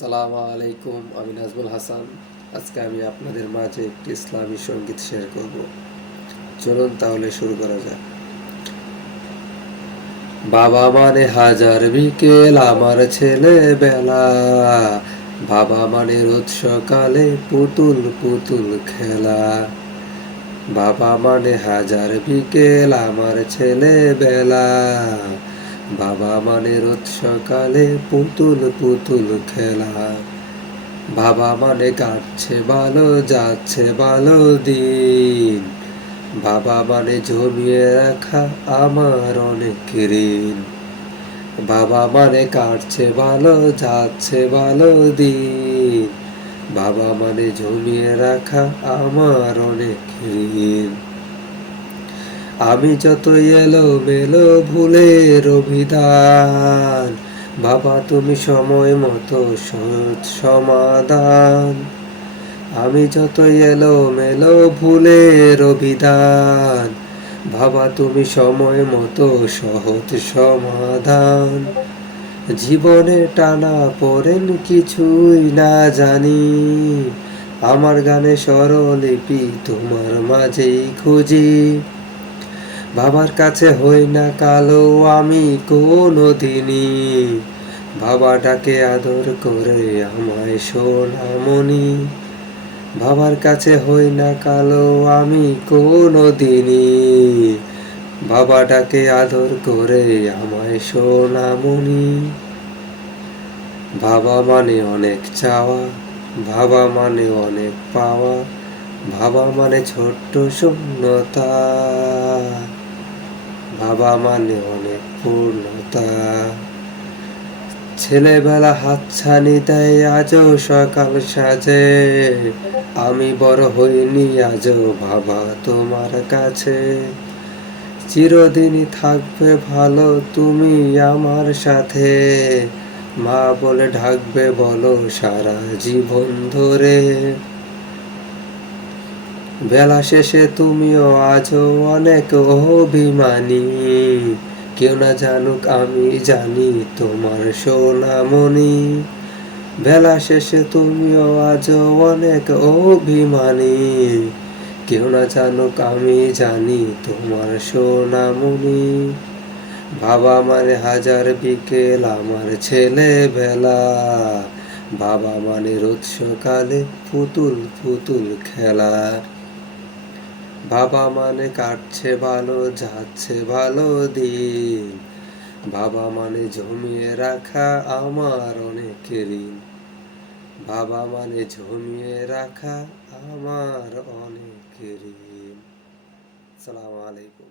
আসসালামু আলাইকুম, আমি নাজমুল হাসান। আজকে আমি আপনাদের মাঝে একটি ইসলামী সঙ্গীত শেয়ার করব। চলুন তাহলে শুরু করা যাক। বাবা মানে হাজার বিকেল আমার ছেলেবেলা, বাবা মানে রোজ সকালে পুতুল পুতুল খেলা। বাবা মানে হাজার বিকেল আমার ছেলেবেলা, বাবা মানে রোজ সকালে পুতুল পুতুল খেলা। বাবা মানে কাটছে ভালো যাচ্ছে ভালো দিন, বাবা মানে জমিয়ে রাখা আমার অনেক ঋণ। বাবা মানে কাটছে ভালো যাচ্ছে ভালো দিন, বাবা মানে জমিয়ে রাখা আমার অনেক ঋণ। আমি যত এলোমেলো ভুলের অভিধান, বাবা তুমি সময় মতো সহজ সমাধান। আমি যত এলোমেলো ভুলের অভিধান, বাবা তুমি সময় মতো সহজ সমাধান। জীবনে টানা পড়েন কিছুই না জানি, আমার গানে স্বরলিপি তোমার মাঝেই খুঁজি। বাবার কাছে হই না কালো আমি কোনো দিনই, বাবা ডাকে আদর করে আমায় সোনামণি। বাবার কাছে হই না কালো আমি কোনো দিনই, বাবা ডাকে আদর করে আমায় সোনামণি। বাবা মানে অনেক চাওয়া, বাবা মানে অনেক পাওয়া, বাবা মানে ছোট্ট শূন্যতা, বাবা মানে অনেক পূর্ণতা। ছেলেবেলা হাতছানি দেয় আজও সকাল সাজে, আমি বড় হইনি আজও বাবা তোমার কাছে। চিরদিনই থাকবে ভালো তুমি আমার সাথে, মা বলে ডাকবে বলো সারা জীবন ধরে। বেলা শেষে তুমিও আজও অনেক অভিমানী, কেউ না জানুক আমি জানি তোমার সোনামণি। বেলা শেষে তুমিও আজও অনেক অভিমানী, কেউ না জানুক আমি জানি তোমার সোনামণি। বাবা মানে হাজার বিকেল আমার ছেলেবেলা, বাবা মানে রোজ সকালে পুতুল পুতুল খেলা। বাবা মানে কাটছে ভালো যাচ্ছে ভালো দিন, বাবা মানে জমিয়ে রাখা আমার অনেক ঋণ। বাবা মানে জমিয়ে রাখা আমার অনেক ঋণ। আসসালামু আলাইকুম।